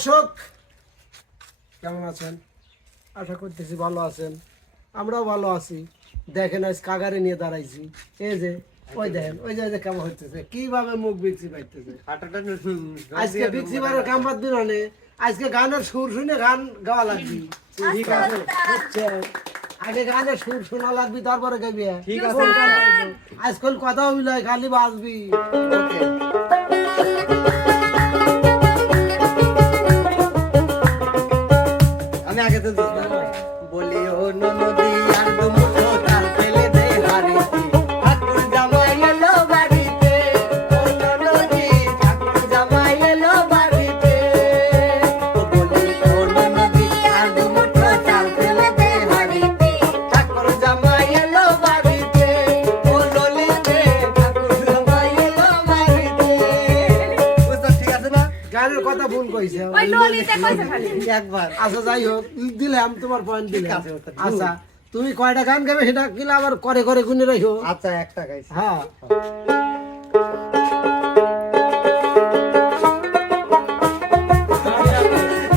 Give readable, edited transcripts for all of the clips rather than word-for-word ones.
দর্শক কেমন আছেন? আশা করতেছি ভালো আছেন, আমরাও ভালো আছি। দেখেন আজ কাগারে নিয়ে দাঁড়াইছি, এই যে ওই দেখেন ওই যে কেমন হইতেছে, কিভাবে মুখ বিক্রি পাইতেছে। আজকে বিক্রি বারের কাম বাদ দিন, আজকে গানের সুর শুনে গান গাওয়া লাগবে। ঠিক আছে, আগে গানের সুর শোনা লাগবে, তারপরে গাইবি। ঠিক আছে, আজকাল কথা হইলাই খালি বাজবি। ওকে, আমি আগে তো বলি ও নদী আর দুমুঠো তাল ফেলে দে হারিতে ঠাকুর জামাই এলো বাড়িতে ও নদী ঠাকুর জামাই এলো বাড়িতে ও বলি ও নদী আর দুমুঠো তাল ফেলে দে হারিতে ঠাকুর জামাই এলো বাড়িতে ও ললিতে ঠাকুর জামাই এলো বাড়িতে। বুঝছো ঠিক আছে না? গানের কথা ভুল কইছে, ওই ললিতে কইছে খালি একবার আচ্ছা যাই হোক, দিলাম তোমার পয়েন্ট দিলাম। আচ্ছা তুমি কয়টা গান গাবে সেটা কিলা আবার করে করে গুনে রাখো। আচ্ছা একটা গাইছি। হ্যাঁ,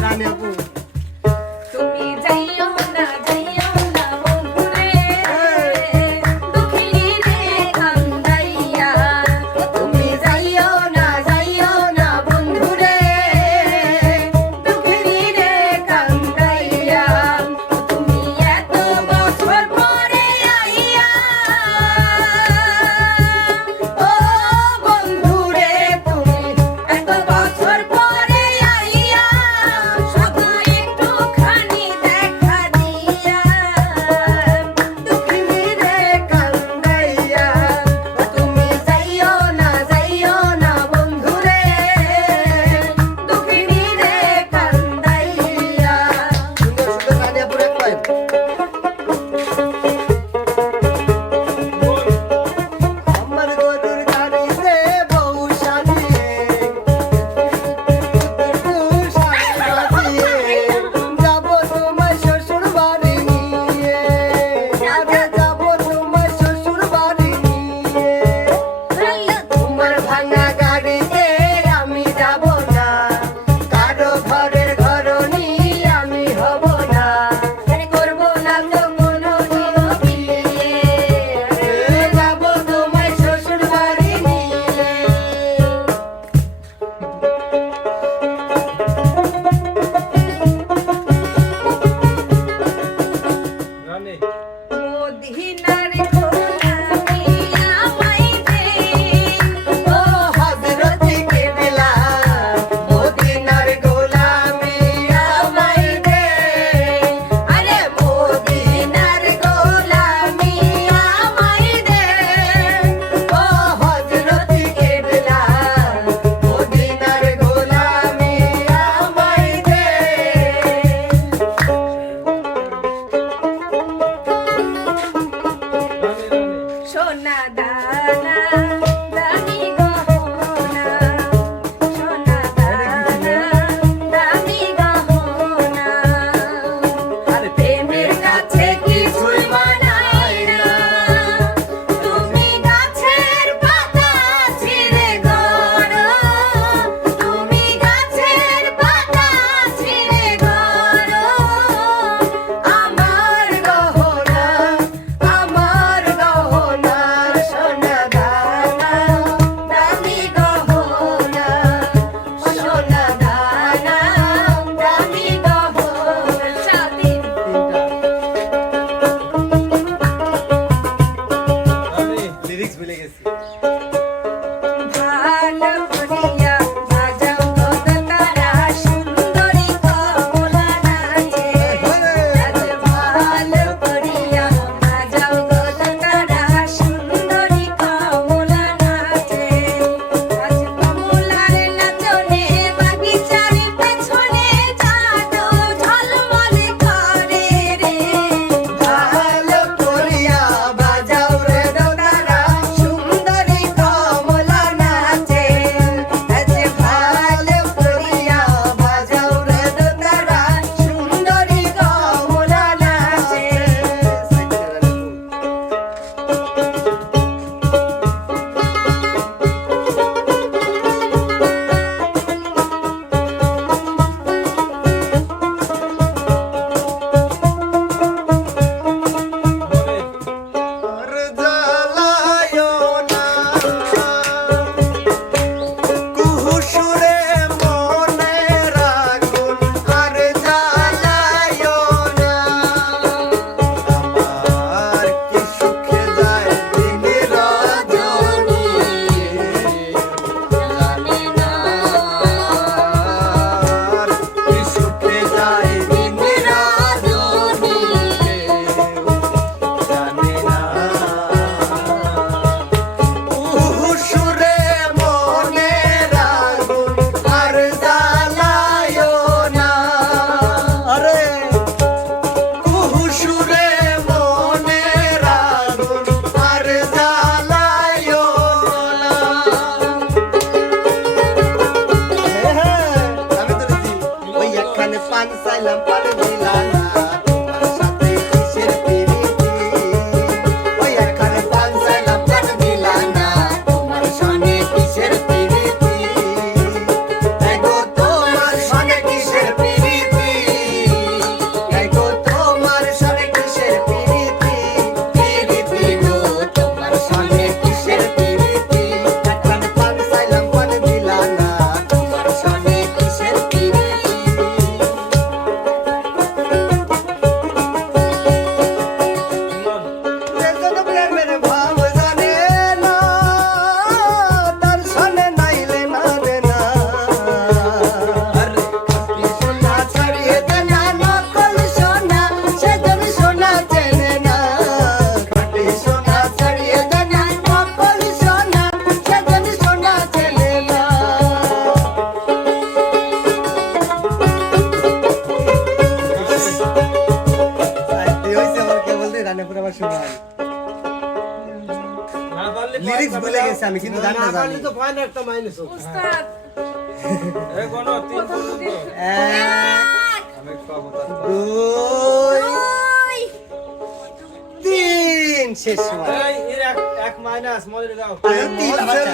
রানী আপু তুমি যাইও না বন্ধুরে দুঃখিনী রে কান্দাইয়া তুমি যাইও না বন্ধুরে দুঃখিনী রে কান্দাইয়া তুমি এত বছর পরে আইয়া ও চাইলাম পান দিলা না তোমার সাথে কিসের প্রীতি ওই একখানে পান চাইলাম পান দিলা না তোমার সঙ্গে কিসের প্রীতি দেখো তোমার সঙ্গে কিসের প্রীতি দেখো তোমার সঙ্গে কিসের প্রীতি প্রীতি গো তোমার সঙ্গে কিসের প্রীতি একখানে পান চাইলাম পান দিলা না তোমার সঙ্গে কিসের প্রীতি যেজন প্রেমের ভাব জানে না তার সনে নাইলে না রে না সোনা ছাড়িয়ে দে না নকল সোনা সেজন সোনা চেনে না খাঁটি সোনা ছাড়িয়ে দে না নকল সোনা সেজন সোনা চেনে না লিরিক্স ভুলে গেছি আমি কিন্তু গানটা না জানি পারলে তো ফাইন একটা মাইনাস হোক। উস্তাদ এই গণো, তিন পর্যন্ত। এক আমি পাবো তার। দুই ওই তিন শেষ সময় এই, এর এক মাইনাস, মনে দাও। তিন বাচ্চা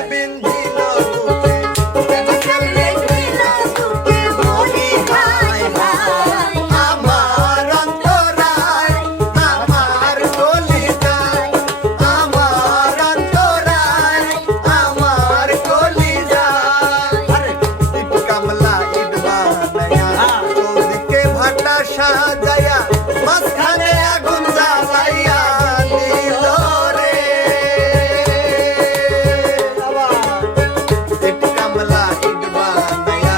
চলে গেল তোকে বলি হায় হায় আমার অন্তরায় আমার কলিজায় আমার অন্তরায় আমার কলিজায় আরে ইট কামলা ইট বানায়া তোদিকে ভাটা সাজায়া মাঝখানে আগুন জ্বালাইয়া দিল রে ইট কামলা ইট বানায়া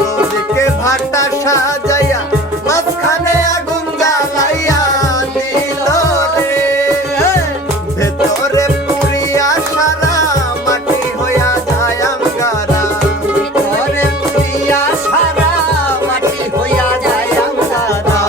তোদিকে ভাটা সাজায়া মাঝখানে আগুন জ্বালাইয়া দিল রে ভেতরে পুরিয়া সারা মাটি হইয়া যায় আঙ্গারা ভেতরে পুরিয়া সারা মাটি হইয়া যায় আঙ্গারা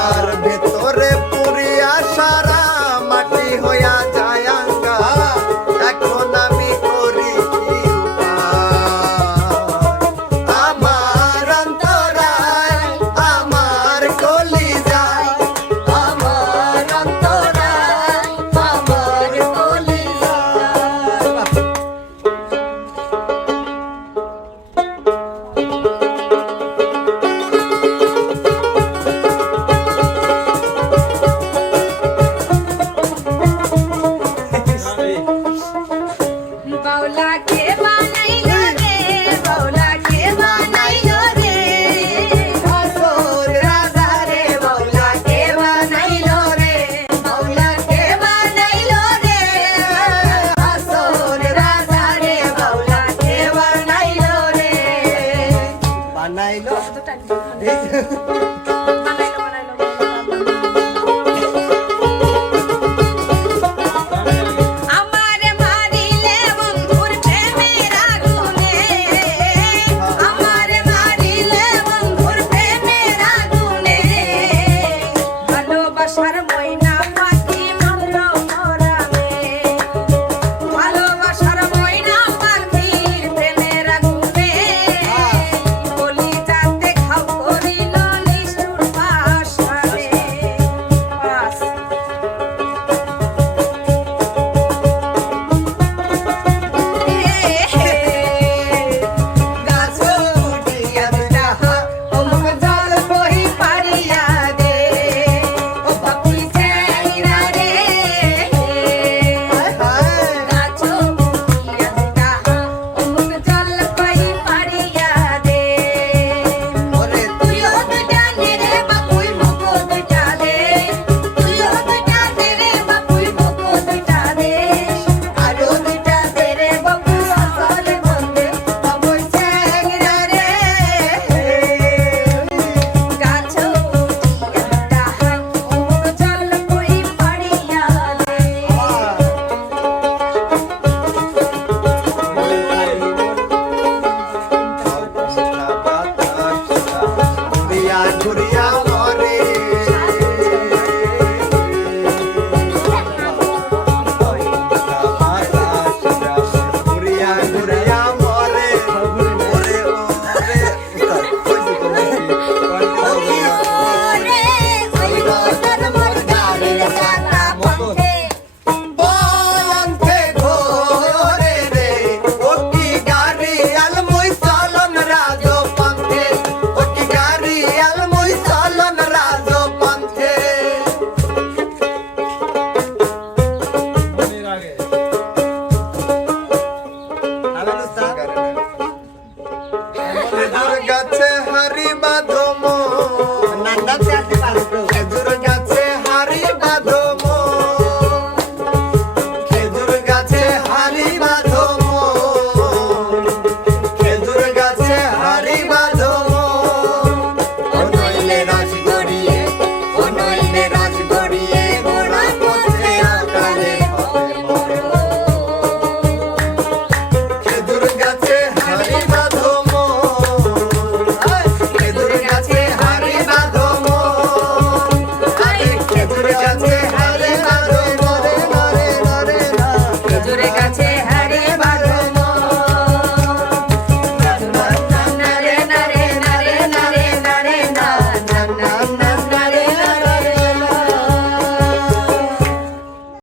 ঠাকুর আছে